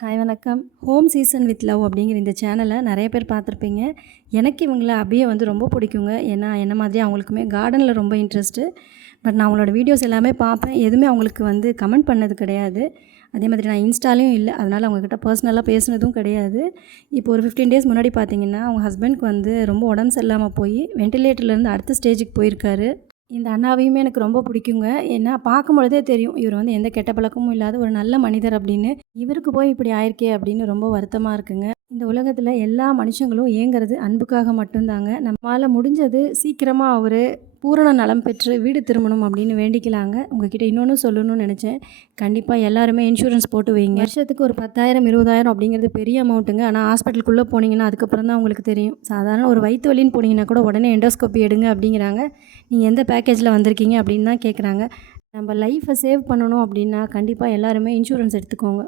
Hi வணக்கம். Home season with love அப்படிங்கிற இந்த சேனலை நிறைய பேர் பார்த்துருப்பீங்க. எனக்கு இவங்கள அபியை வந்து ரொம்ப பிடிக்குங்க. ஏன்னா என்ன மாதிரி அவங்களுக்குமே கார்டனில் ரொம்ப இன்ட்ரெஸ்ட்டு. பட் நான் அவங்களோட வீடியோஸ் எல்லாமே பார்ப்பேன். எதுவுமே அவங்களுக்கு வந்து கமெண்ட் பண்ணது கிடையாது. அதே மாதிரி நான் இன்ஸ்டாலையும் இல்லை. அதனால் அவங்கக்கிட்ட பர்சனலாக பேசுனதும் கிடையாது. இப்போ ஒரு 15 டேஸ் முன்னாடி பார்த்தீங்கன்னா அவங்க ஹஸ்பண்ட்க்கு வந்து ரொம்ப உடம்பு சரியில்லாமல் போய் வென்டிலேட்டர்லேருந்து அடுத்த ஸ்டேஜுக்கு போயிருக்காரு. இந்த அண்ணாவையுமே எனக்கு ரொம்ப பிடிக்குங்க. ஏன்னா பார்க்கும்பொழுதே தெரியும் இவர் வந்து எந்த கெட்ட பழக்கமும் இல்லாத ஒரு நல்ல மனிதர் அப்படின்னு. இவருக்கு போய் இப்படி ஆயிருக்கே அப்படின்னு ரொம்ப வருத்தமாக இருக்குங்க. இந்த உலகத்தில் எல்லா மனுஷங்களும் ஏங்குறது அன்புக்காக மட்டும்தாங்க. நம்மளால் முடிஞ்சது சீக்கிரமாக அவர் பூரண நலம் பெற்று வீடு திரும்பணும் அப்படின்னு வேண்டிக்கலாங்க. உங்ககிட்ட இன்னொன்று சொல்லணும்னு நினச்சேன். கண்டிப்பாக எல்லாருமே இன்சூரன்ஸ் போட்டு வைங்க. வருஷத்துக்கு ஒரு 10,000 20,000 அப்படிங்கிறது பெரிய அமௌண்ட்டுங்க. ஆனால் ஹாஸ்பிட்டலுக்குள்ளே போனீங்கன்னா அதுக்கப்புறம் தான் உங்களுக்கு தெரியும். சாதாரண ஒரு வயிற்று வலின்னு போனீங்கன்னா கூட உடனே எண்டோஸ்கோப்பி எடுங்க அப்படிங்கிறாங்க. நீங்கள் எந்த பேக்கேஜில் வந்திருக்கீங்க அப்படின்னு தான் கேட்குறாங்க. நம்ம லைஃப்பை சேவ் பண்ணணும் அப்படின்னா கண்டிப்பாக எல்லாருமே இன்சூரன்ஸ் எடுத்துக்கோங்க.